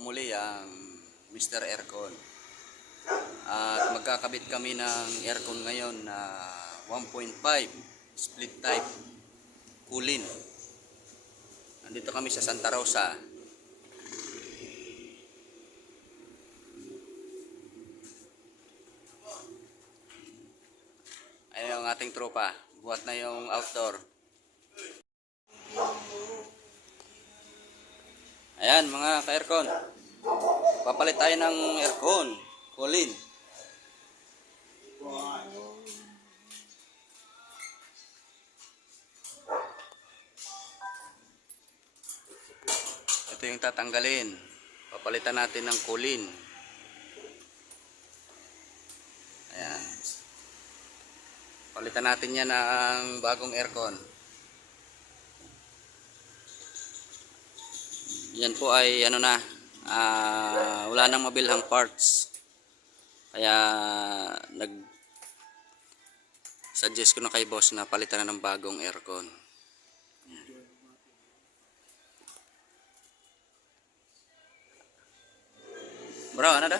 muli ang Mr. Aircon. At magkakabit kami ng aircon ngayon na 1.5 split type Kulin. Nandito kami sa Santa Rosa. Ayan yung ating tropa. Buhat na yung outdoor. Ayan mga ka-aircon. Papalit tayo ng aircon. Kulin. Ito yung tatanggalin. Papalitan natin ng kulin. Ayan. Palitan natin yan ng bagong aircon. Yan po ay ano na, wala nang mabilhang parts. Kaya nag-suggest ko na kay boss na palitan na ng bagong aircon. Bro, ano dah?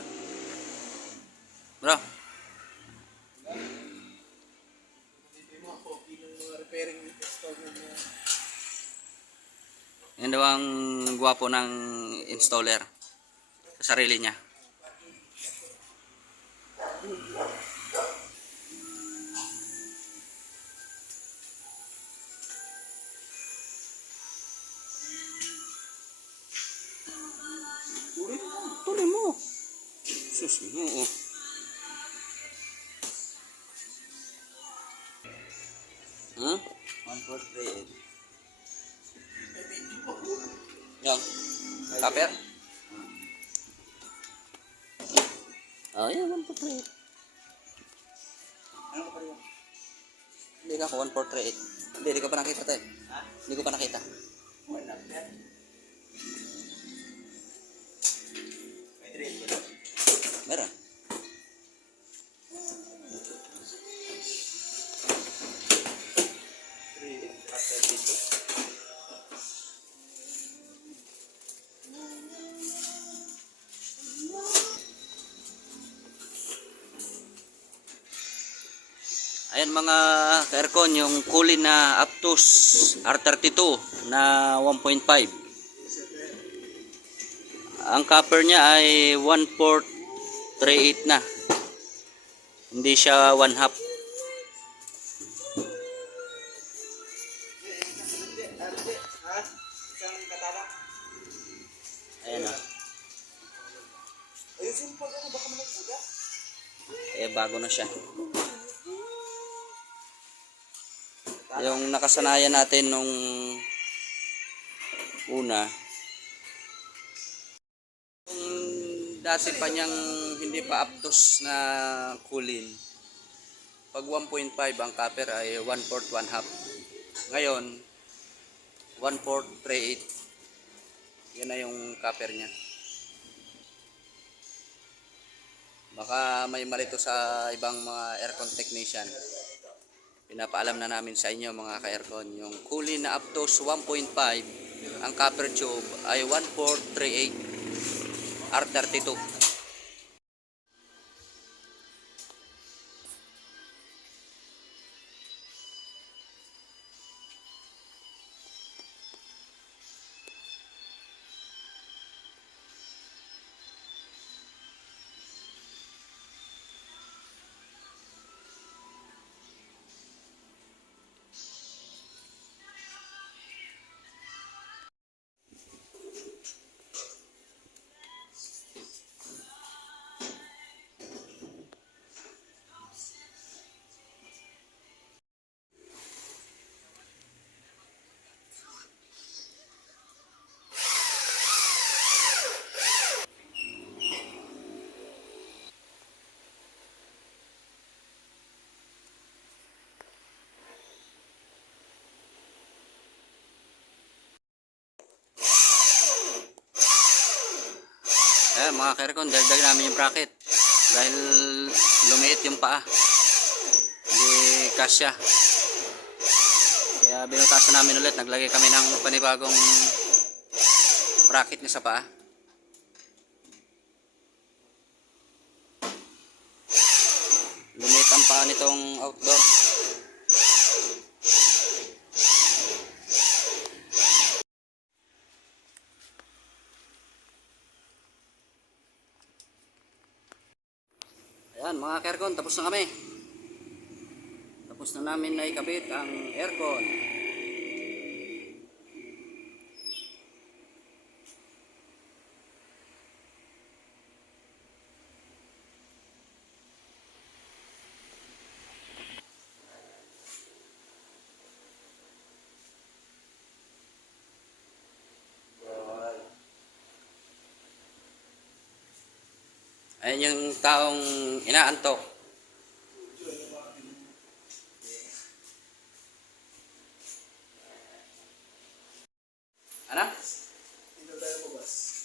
Bro. Yan daw ang gwapo ng installer sa sarili niya. Tuloy mo. Sus mo. Oh. Hmm? 1.38. Yan. Kaper? Oh, yan. 1.38. Ano pa rin? Hindi ka ako. 1.38. Hindi ko pa nakita tayo. Hindi ko pa nakita. Meron. Ayan mga ka-aircon, yung Kulin na Aptus R32 na 1.5. Ang copper niya ay 1/438 na. Hindi siya 1/2. Ayan o. Bago na siya. Yung nakasanayan natin nung una, yung dati pa niyang hindi pa Aptus na Kulin, pag 1.5 ang copper ay 1/4, 1/2. Ngayon 1/438. Yan na yung copper niya. Baka may malito sa ibang mga aircon technician. Pinapaalam na namin sa inyo mga ka-aircon, yung Kulin na Aptus 1.5, ang copper tube ay 1/438 R32. Ayan mga ka-aircon, dagdag namin yung bracket dahil lumiit yung paa, hindi kasya. Kaya binutasan namin ulit, naglagay kami ng panibagong bracket niya sa paa. itong outdoor. Ayan mga ka-aircon, tapos na kami. Tapos na namin na ikabit ang aircon. Ayan yung taong inaantok. Ano? Dito tayo po, boss.